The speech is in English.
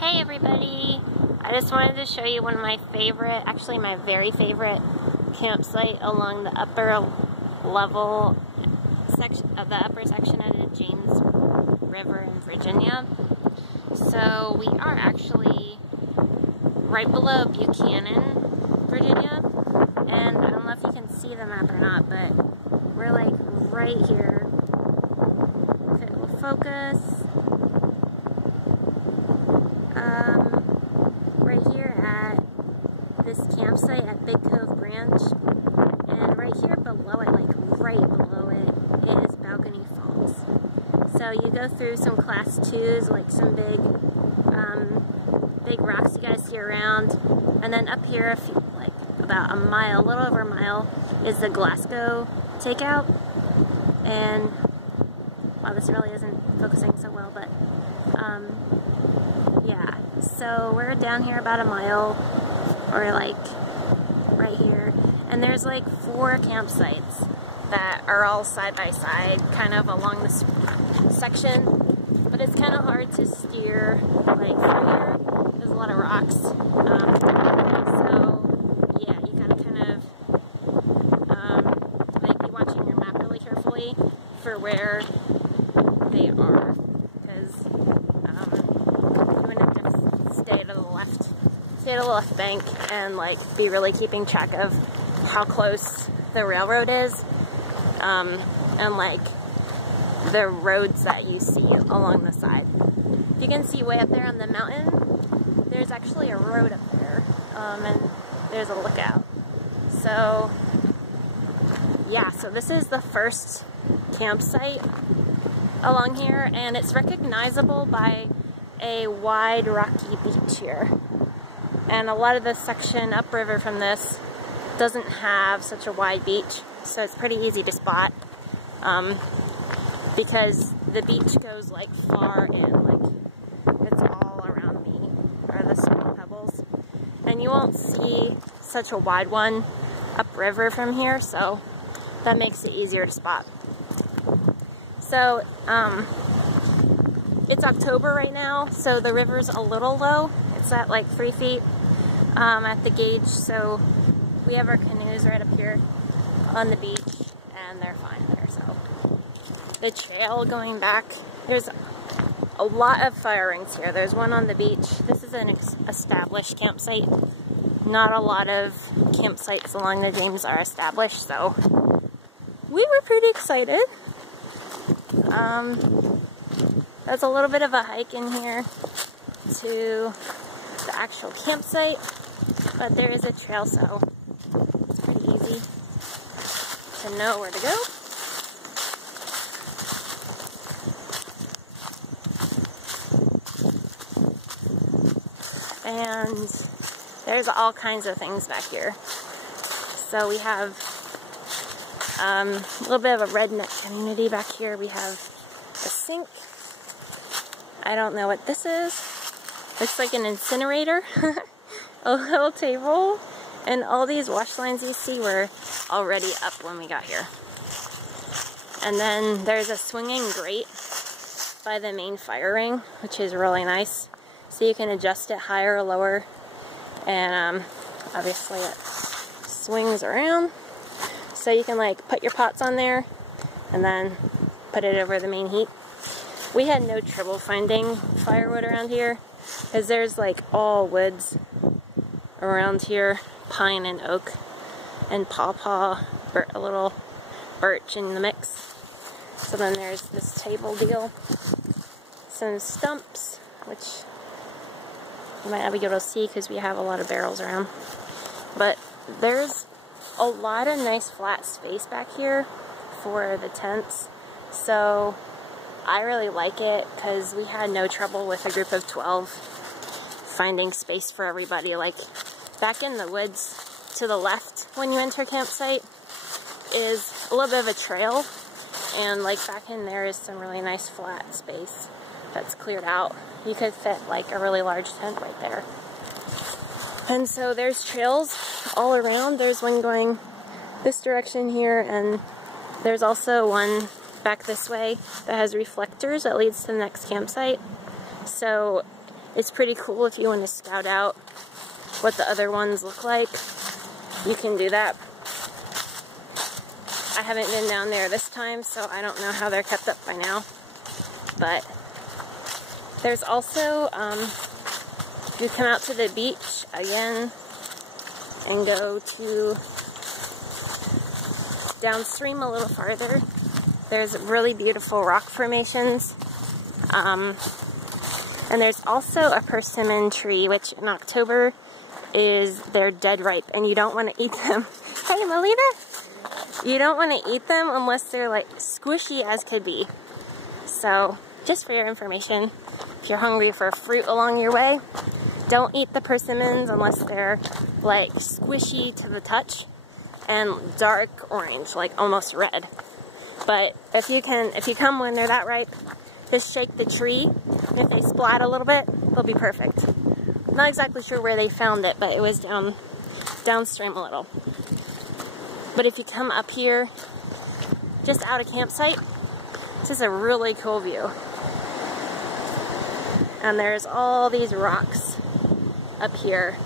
Hey everybody! I just wanted to show you one of my favorite, actually my very favorite campsite along the upper level section of the upper section of the James River in Virginia. So we are actually right below Buchanan, Virginia, and I don't know if you can see the map or not, but we're like right here. If it will focus. Right here at this campsite at Big Cove Branch, and right here below it, like right below it, is Balcony Falls. So you go through some class 2s, like some big rocks you guys see around, and then up here, like about a mile, a little over a mile, is the Glasgow takeout. And wow, this really isn't focusing so well, but yeah, so we're down here about a mile, or like right here, and there's like 4 campsites that are all side by side, kind of along this section, but it's kind of hard to steer like through here. There's a lot of rocks, so yeah, you gotta kind of like be watching your map really carefully for where they are, because stay to the left bank and like be really keeping track of how close the railroad is, and like the roads that you see along the side. If you can see way up there on the mountain, there's actually a road up there, and there's a lookout. So yeah, so this is the first campsite along here, and it's recognizable by a wide rocky beach here. And a lot of the section upriver from this doesn't have such a wide beach, so it's pretty easy to spot, because the beach goes like far in, like it's all around me are the small pebbles, and you won't see such a wide one upriver from here, so that makes it easier to spot. So it's October right now, so the river's a little low. It's at like 3 feet at the gauge, so we have our canoes right up here on the beach, and they're fine there. So the trail going back, there's a lot of fire rings here. There's one on the beach. This is an established campsite. Not a lot of campsites along the James are established, so we were pretty excited. There's a little bit of a hike in here to the actual campsite, but there is a trail, so it's pretty easy to know where to go. And there's all kinds of things back here. So we have a little bit of a redneck community back here. We have a sink. I don't know what this is. Looks like an incinerator. A little table. And all these wash lines you see were already up when we got here. And then there's a swinging grate by the main fire ring, which is really nice. So you can adjust it higher or lower. And obviously it swings around. So you can like put your pots on there and then put it over the main heat. We had no trouble finding firewood around here, because there's like all woods around here, pine and oak and pawpaw, a little birch in the mix. So then there's this table deal, some stumps, which you might not be able to see because we have a lot of barrels around, but there's a lot of nice flat space back here for the tents. So I really like it because we had no trouble with a group of 12 finding space for everybody. Like back in the woods to the left when you enter campsite is a little bit of a trail, and like back in there is some really nice flat space that's cleared out. You could fit like a really large tent right there. And so there's trails all around. There's one going this direction here, and there's also one back this way that has reflectors that leads to the next campsite. So It's pretty cool if you want to scout out what the other ones look like. You can do that. I haven't been down there this time, so I don't know how they're kept up by now. But there's also, if you come out to the beach again and go to downstream a little farther, there's really beautiful rock formations. And there's also a persimmon tree, which in October they're dead ripe, and you don't want to eat them. Hey, Melita! You don't want to eat them unless they're like squishy as could be. So, just for your information, if you're hungry for fruit along your way, don't eat the persimmons unless they're like squishy to the touch and dark orange, like almost red. But if you come when they're that ripe, just shake the tree, and if they splat a little bit, they'll be perfect. Not exactly sure where they found it, but it was downstream a little. But if you come up here, just out of campsite, this is a really cool view. And there's all these rocks up here